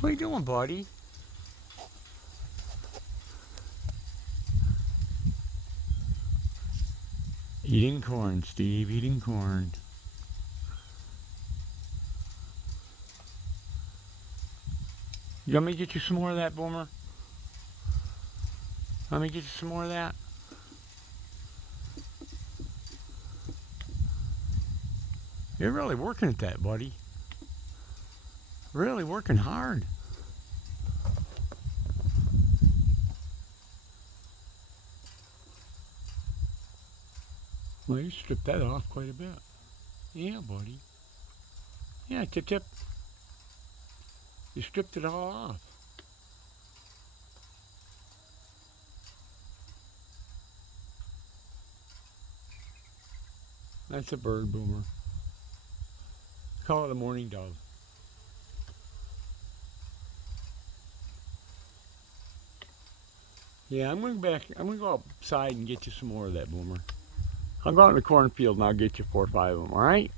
What are you doing, buddy? Eating corn, Steve, eating corn. You want me to get you some more of that, Boomer? Let me get you some more of that. You're really working at that, buddy. Really working hard. Well, you stripped that off quite a bit. Yeah, buddy. Yeah, Tip Tip. You stripped it all off. That's a bird, Boomer. Call it a mourning dove. Yeah, I'm gonna go outside and get you some more of that, Boomer. I'll go out in the cornfield and I'll get you 4 or 5 of them. All right?